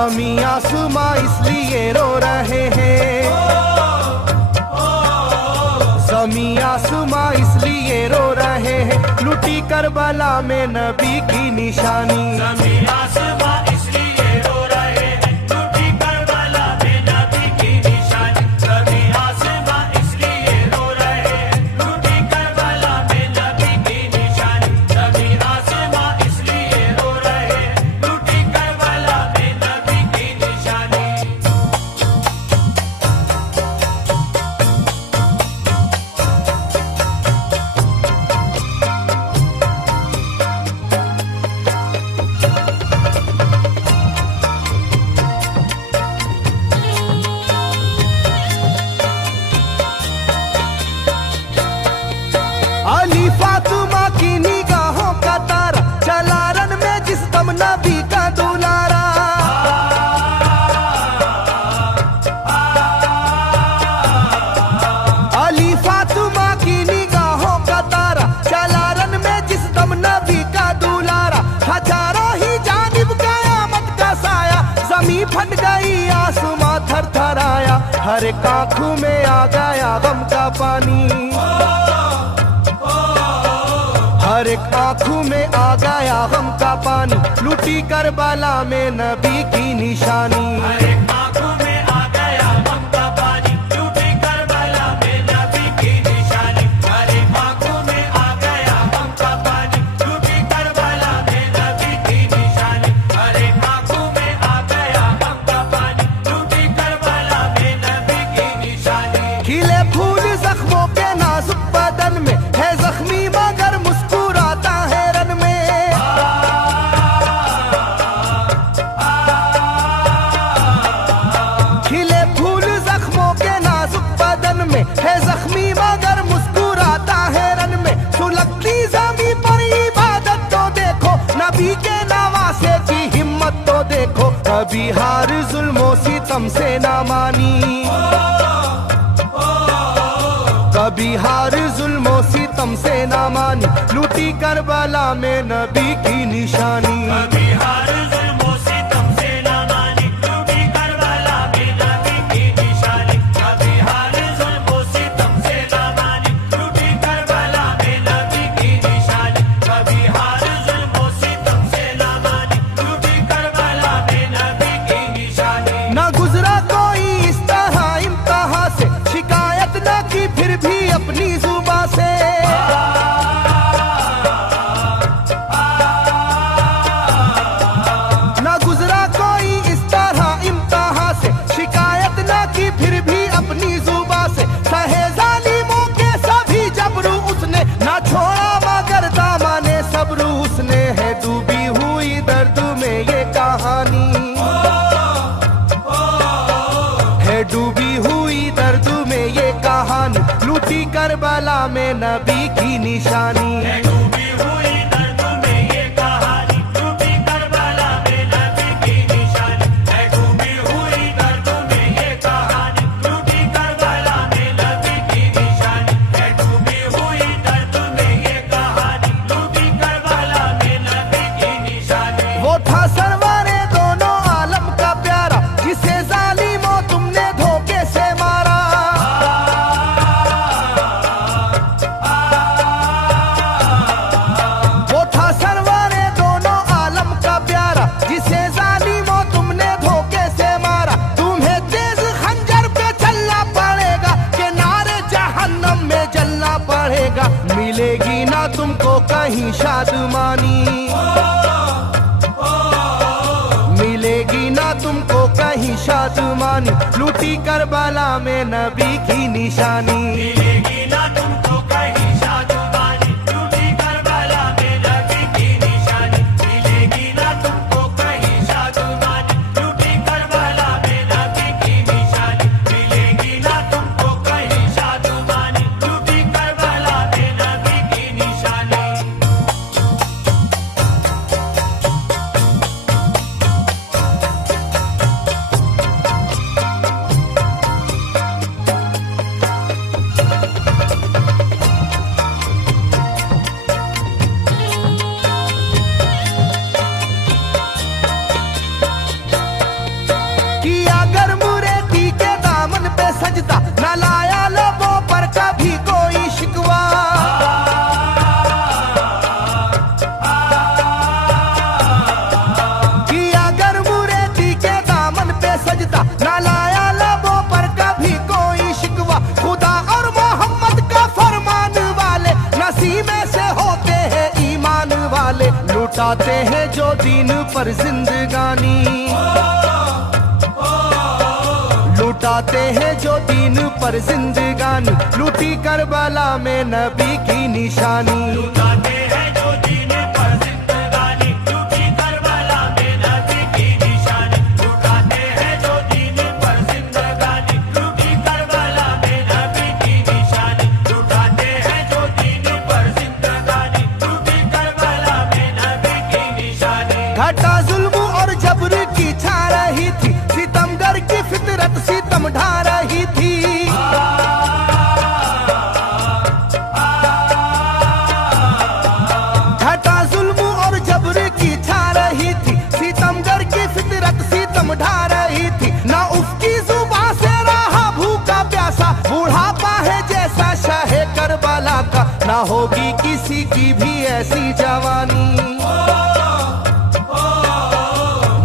ज़मीं आसमां इसलिए रो रहे हैं, ज़मीं आसमां इसलिए रो रहे हैं, लुटी करबला में नबी की निशानी। ज़मीं आसमां इसलिए रो रहे हैं, लुटी करबला में नबी की निशानी। ज़मीं आसमां इसलिए रो रहे हैं, लुटी करबला में नबी की निशानी। ज़मीं आसमां इसलिए रो रहे हैं, लुटी करबला में नबी की निशानी। अली फातिमा की निगाहों का तारा, चला रन में जिस दम नबी का दुलारा। अली फातिमा की निगाहों का तारा, चला रन में जिस दम नबी का दुलारा। हजारों ही जानिब कयामत का साया, जमीन फट गई आसमां थर थर आया। हर एक आंखों में आ गया गम का पानी, हर एक आंखों में आ गया गम का पानी, लुटी करबला में नबी की निशानी। हर एक आंखों में आ गया गम का पानी, लुटी करबला में नबी की निशानी। हर एक आंखों में आ गया गम का पानी, लुटी करबला में नबी की निशानी। हर एक आंखों में आ गया गम का पानी, लुटी करबला में नबी की निशानी। खिले फूल जख्मों के नाजुक बदन में है जख्मी मगर मुस्कुराता है रन में। खिले फूल जख्मों के नाजुक बदन में है जख्मी मगर मुस्कुराता है रन में। सुलगती ज़मीं पर इबादत तो देखो, नबी के नवासे की हिम्मत तो देखो। कभी हार जुल्मों सितम से ना मानी, कभी हार जुल्मों सितम से ना मानी, लूटी करबला में नबी की निशानी। कभी हार जुल्मों सितम से ना मानी, लूटी करबला में नबी की निशानी। कभी हार जुल्मों सितम से ना मानी, लूटी करबला में नबी की निशानी। कभी हार जुल्मों सितम से ना मानी, लूटी करबला में नबी की निशानी। ना गुजरा कोई इस तरह इम्तिहान से, शिकायत न की फिर भी अपनी जुबां से। ना गुजरा कोई इस तरह इम्तिहान से, शिकायत न की फिर भी अपनी जुबां से। सहे जालिमों के सभी जबरू उसने, ना छोड़ा मगर दामने सब्र उसने। है डूबी हुई दर्द में ये कहानी, है डूबी हुई दर्द में ये कहानी, लूटी करबला में नबी की निशानी। है डूबी हुई दर्द में ये कहानी, लूटी करबला में नबी की निशानी। है डूबी हुई दर्द में ये कहानी, लूटी करबला में नबी की निशानी। है डूबी हुई दर्द में ये कहानी, लूटी करबला में नबी की निशानी। वो था सरवारे दोनों आलम का प्यारा, जिसे जालिमों तुमने धोखे से मारा। वो था सरवारे दोनों आलम का प्यारा, जिसे जालिमों तुमने धोखे से मारा। तुम्हें तेज खंजर पे चलना पड़ेगा, के नारे जहन्नम में जलना पड़ेगा। मिलेगी ना तुमको कहीं शादमानी, मिलेगी ना तुमको कहीं शादमानी, लूटी करबला में नबी की निशानी। मिलेगी ना तुमको कहीं शादमानी, लूटी करबला में नबी की निशानी। मिलेगी ना तुमको कहीं शादमानी, लूटी करबला में नबी की निशानी। मिलेगी ना तुमको कहीं शादमानी, लूटी करबला में नबी की निशानी। लुटाते हैं जो दीन पर जिंदगानी, लुटाते हैं जो दीन पर जिंदगानी, लूटी करबला में नबी की निशानी। लुटाते हैं जो दीन पर जिंदगानी, लूटी करबला में नबी की निशानी। लुटाते हैं जो दीन पर जिंदगानी, लूटी करबला में नबी की निशानी। लुटाते हैं जो दीन पर जिंदगानी, लूटी करबला में नबी की निशानी। घटा जुल्म और जबर की छा रही थी, सितमगर की फितरत सितम ढा रही थी। घटा जुल्म और जबर की छा रही थी, सितमगर की फितरत सितम ढा रही थी। ना उसकी जुबान से रहा भूखा प्यासा, बुढ़ापा है जैसा शाहे करबला का, ना होगी किसी की भी ऐसी जवानी,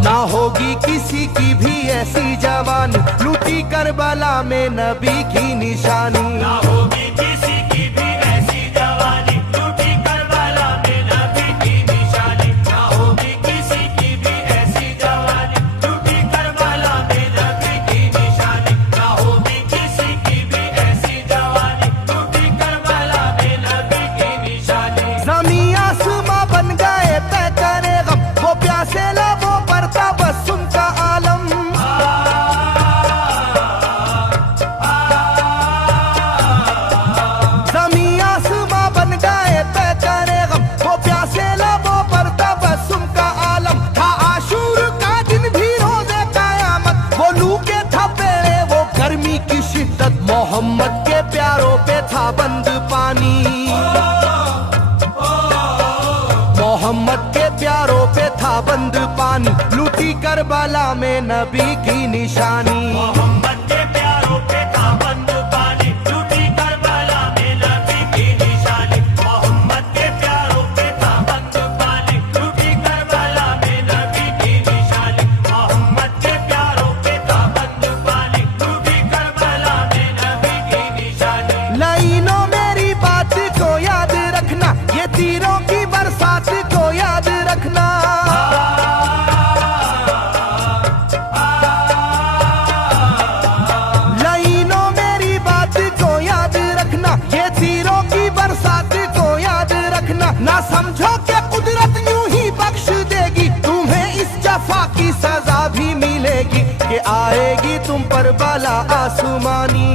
ना होगी किसी की भी ऐसी जवानी, लूटी करबला में नबी की निशानी। ना होगी किसी की भी ऐसी जवानी, लूटी करबला में नबी की निशानी। ना होगी किसी की भी ऐसी जवानी, लूटी करबला में नबी की निशानी। ना होगी किसी की भी ऐसी जवानी, लूटी करबला में नबी की निशानी। ज़मीं आसमां बन गए तय करे गम, वो प्यासे लबों पर था बस उनका आलम। ज़मीं आसमां बन गए तय करे गम, वो प्यासे लबों पर था बस उनका आलम। था आशूर का दिन भी रोज़े क़यामत, वो लू के था पेड़े वो गर्मी की शिद्दत, मोहम्मद के प्यारों पे था बंद पानी, मोहम्मद के प्यारों पे था बंद पानी, लूटी करबला में नबी की निशानी। मोहम्मद के प्यारों पे था बंद पानी, लूटी करबला में नबी की निशानी। मोहम्मद के प्यारों पे था बंद पानी, लूटी करबला में नबी की निशानी। मोहम्मद के प्यारों पे था बंद पानी, लूटी करबला में नबी की निशानी। लाइनों मेरी बात को याद रखना, ये तीरों की बरसात को याद रखना। लाइनों मेरी बात को याद रखना, ये तीरों की बरसात को याद रखना। ना समझो कि कुदरत यूं ही बख्श देगी, तुम्हें इस जफा की सजा भी मिलेगी, कि आएगी तुम पर बला आसमानी,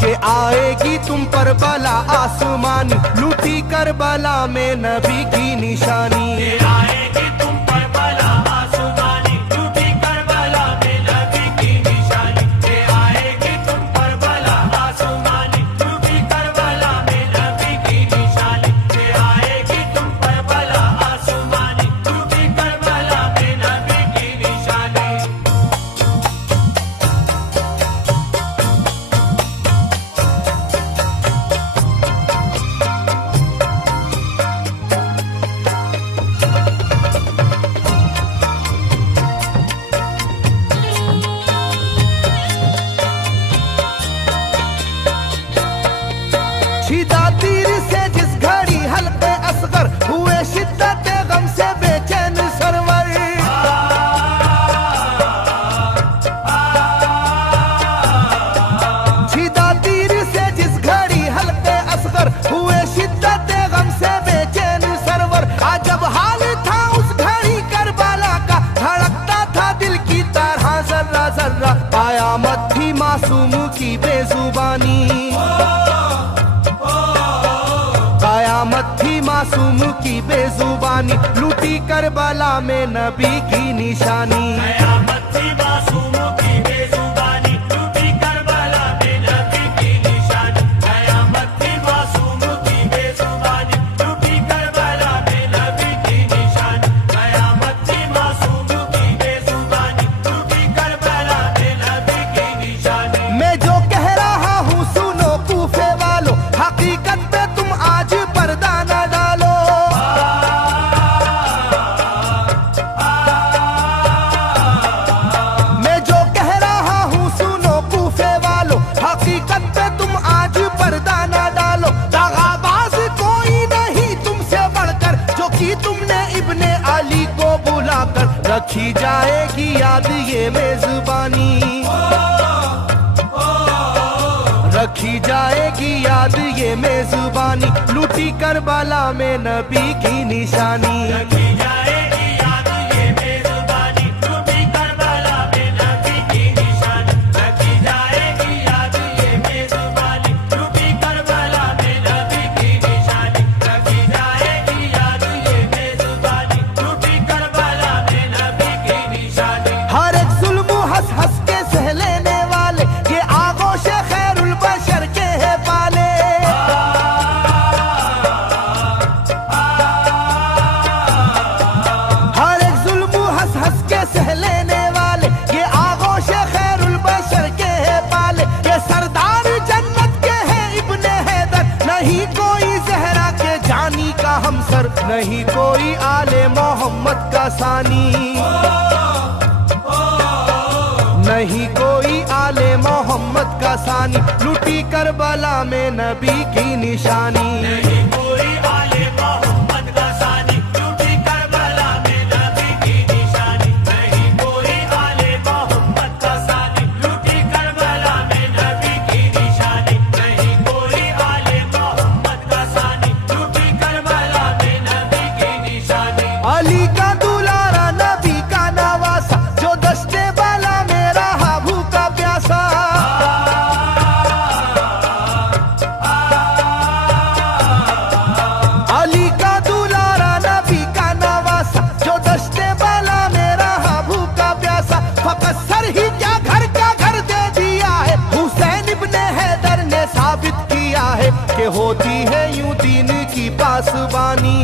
के आएगी तुम पर बला आसमानी, लूटी करबला में नबी की निशानी। ये आएगी तुम पर बला आसमानी, लूटी करबला में नबी की निशानी। ये आएगी तुम पर बला आसमानी, लूटी करबला में नबी की निशानी। ये आएगी तुम पर बला आसमानी, लूटी करबला में नबी की निशानी। छिदा तीर से जिस घड़ी हल्के असगर हुए, शिद्दत गम से बेचैन सरवर। छिदा तीर से जिस घड़ी हल्के असगर हुए, शिद्दत गम से बेचैन सरवर। अजब हाल था उस घड़ी करबला का, धड़कता था दिल की तरह जर्रा जर्रा। कयामत थी मासूम की बेजुबानी, कयामत थी मासूम की बेजुबानी, लूटी करबला में नबी की निशानी। कयामत थी मासूमों की बेजुबानी, लूटी करबला में नबी की निशानी। कयामत थी मासूमों की बेजुबानी, लूटी करबला में नबी की निशानी। कयामत थी मासूमों की बेजुबानी, लूटी करबला में नबी की निशानी। मैं जो कह रहा हूँ सुनो कूफे वालों, हकीकत पे तुम आज पर्दा न डालो। मैं रखी जाएगी याद ये मेजबानी, रखी जाएगी याद ये मेजबानी, लूटी करबला में नबी की निशानी। रखी जाएगी याद ये मेजबानी, लूटी करबला में नबी की निशानी। रखी जाएगी याद ये मेजबानी, लूटी करबला में नबी की निशानी। रखी जाएगी याद ये मेजबानी, लूटी करबला में नबी की निशानी। हर एक जुल्म हंस हंस के सह लेने वाले ये आगोश खैरुल बशर के है पाले। हर एक जुल्म हंस हंस के सह लेने वाले ये आगोश खैरुल बशर के है पाले। ये सरदार जन्नत के है इब्ने हैदर, नहीं कोई जहरा के जानी का हमसर, नहीं कोई आले मोहम्मद का सानी, नहीं कोई आले मोहम्मद का सानी, लूटी करबला में नबी की निशानी। नहीं कोई आले मोहम्मद का सानी, लूटी करबला में नबी की निशानी। नहीं कोई आले मोहम्मद का सानी, लूटी करबला में नबी की निशानी। नहीं कोई आले मोहम्मद का सानी, लूटी करबला में नबी की निशानी। अली का दुलारा नबी का नवासा, जो दस्ते बाला में रहा भूखा प्यासा। अली का दुलारा नबी का नवासा, जो दस्ते बाला में रहा भूखा प्यासा। फकत सर ही क्या घर का घर दे दिया है, हुसैन इब्ने हैदर ने साबित किया है कि होती है यूं दीन की पासबानी,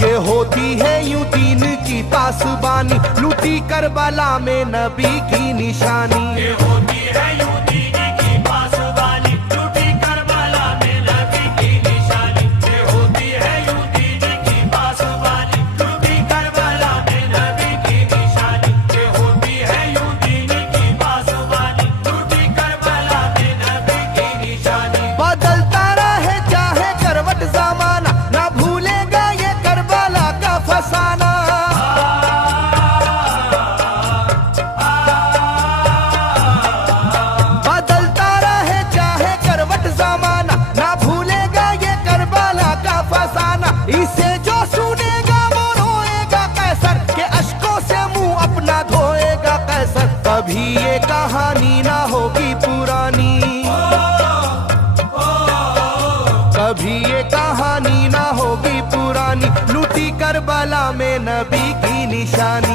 के होती है यूं दीन की पासबानी, लूटी करबला में नबी की निशानी। ये होती है यूं दीन की पासबानी, लूटी करबला में नबी की निशानी। ये होती है यूं दीन की पासबानी, लूटी करबला में नबी की निशानी। ये होती है यूं दीन की पासबानी, लूटी करबला में नबी की निशानी। बदलता रहे चाहे करवट जमाना, ना भूलेगा ये करबला का फसाना। बदलता रहे चाहे करवट जमाना, ना भूलेगा ये करबला का फसाना। इसे जो सुनेगा वो रोएगा कैसर, के अश्कों से मुंह अपना धोएगा कैसर। कभी ये कहानी ना होगी पुरानी, कभी ये कहानी ना होगी पुरानी, लूटी करबला में नबी की निशानी।